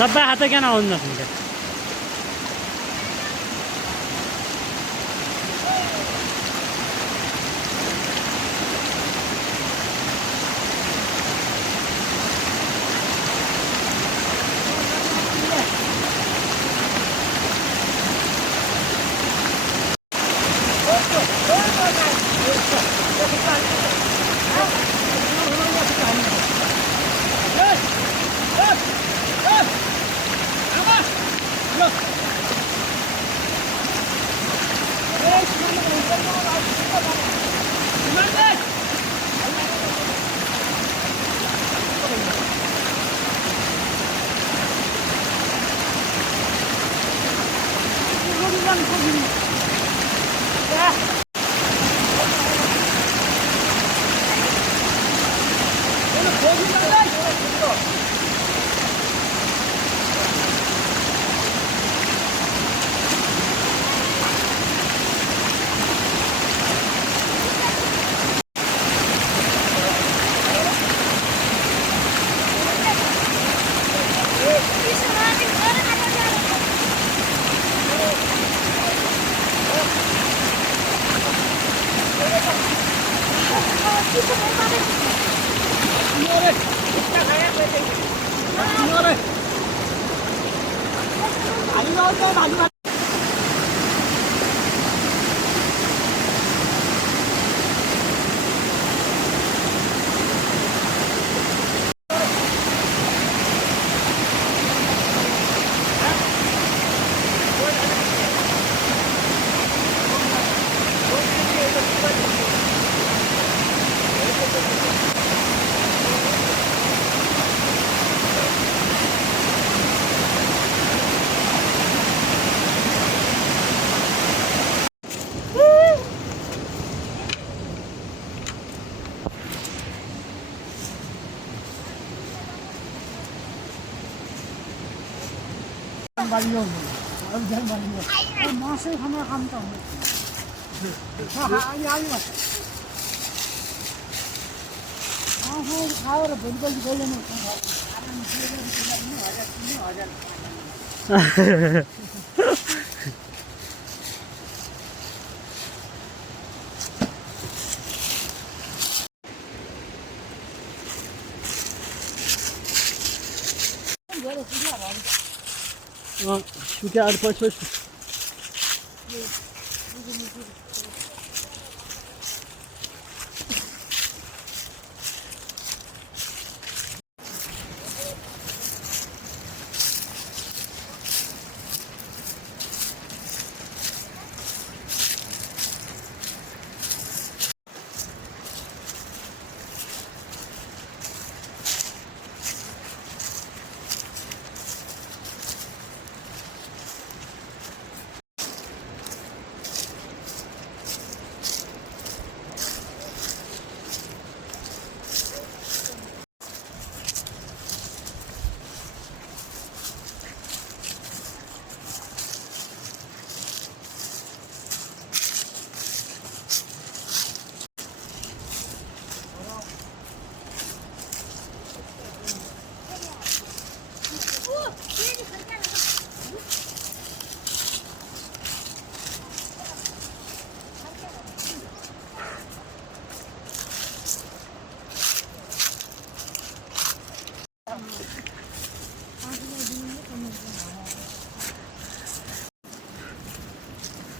सबै हात क्या आउनु नसुन्थे मासु खाना काम त खाएर भोलिपल्ट गइरहनु सुक्या अरू पछि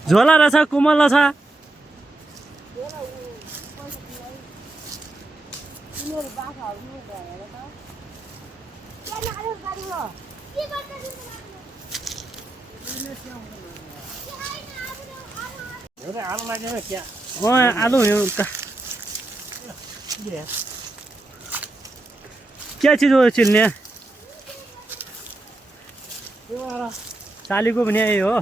झोला रहेछ कुमल छ आलु हुने क्या चिज हो चिल्ने चालीको पनि यही हो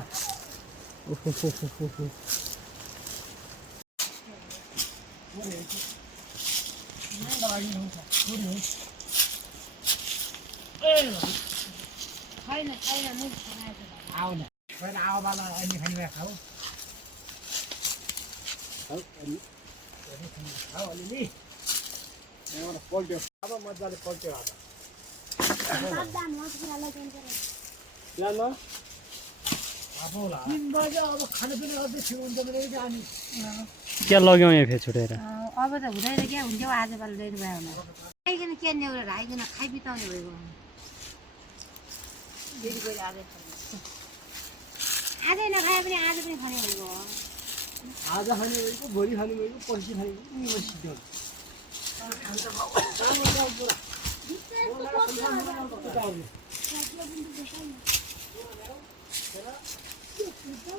पल्ट्यो अब मजाले पल्ट्यो लानु तिन बजे अब खानापिना गर्दै थियो हुन्छ भने जाने क्या लग्यौँ यहाँ फेरि छुटेर अब त हुँदैन क्या हुन्थ्यो आजकल ल्याइनु भयो भने खाइकन के ल्याएर राखिकन खाइ बिताउने भएको फेरि गएर आजै नखाए पनि आज पनि खाने भनेको हो आज खाने भनेको भोलि खाने भनेको पर्सि खाने भनेको सिद्धो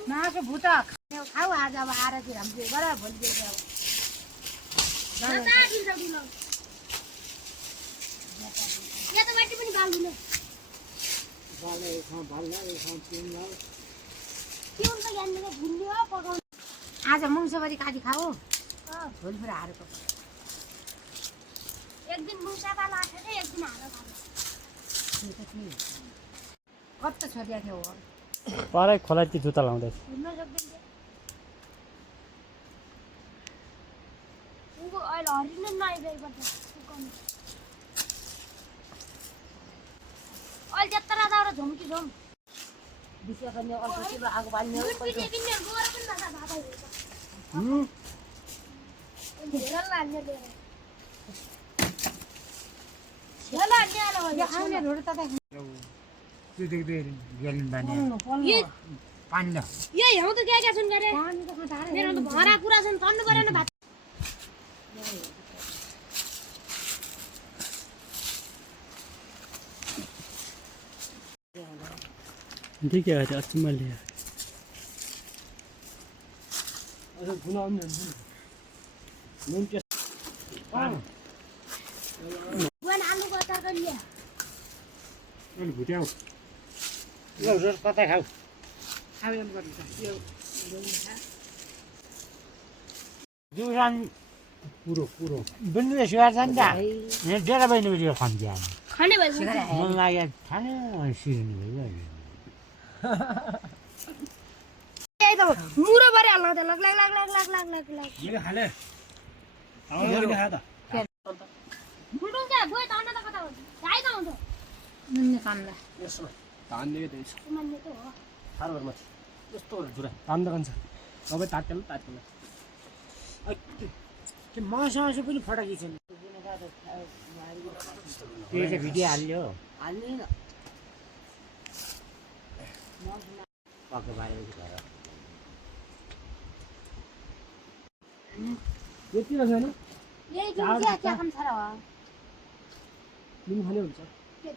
मासु भुत खाऊ आज अब आरती हाम्रो गर भोलि बेलुका आज मुङसबरी काटी खाऊ भोलि फेरि हार एक दिन मुसा का लाठ है एक दिन आरा का कस्तो छोडिया थियो हो परै खोलातिर जुत्ता लाउँदै हिँड्न सक्दैन उनको अहिले हरिण नआइरहेको अहिले जत्रा दाउरा झुम्की झुम विषय गर्ने अर्को के आगो बाल्ने पिटे पिने गोर पनि नसा भाका हुन्छ हेरल हाल्ने लिएर हेरल हाल्ने आलो यो आउने रोड त त्यो देख्दै गेलिन बानी ये पानी ल ये यहाँ त क्या छन् गरे मेरो त भरा कुरा छन् तन्नु परेन भात ठिकै हो त्यो अचम्म लियो अझ गुनाउने नुन के बुन आलुको अचार गरिए अनि भुट्याउ ल रोज कता खाऊ आवेदन गर्नु छ यो जुरान पुरो पुरो बिन्दुले सुहार छ नि त यहाँ डेरा बहिनी भिडियो खान्थ्यो हामी खाने भयो मन लाग्यो खाने सिर्नु भयो यही त मुरो भरे हाल्न त लग लग लग लग लग लग लग लग मैले खाले आउने खा त बुडुङ क्या गयो त अन्त त कता हुन्छ जाइ त हुन्छ नुन्ने कामला यसो धान दिएको त्यही मान्ने त हो फार्मरमा यस्तो जुरा धान दोकान छ अब तात्काल त्यो मासु पनि फटाकी छन् त्यो चाहिँ भिडियो हाल्यो हाल्ने न पक्का बारेको घर यति छैन यही दिन क्या क्या काम छ र तिमी खाने हुन्छ के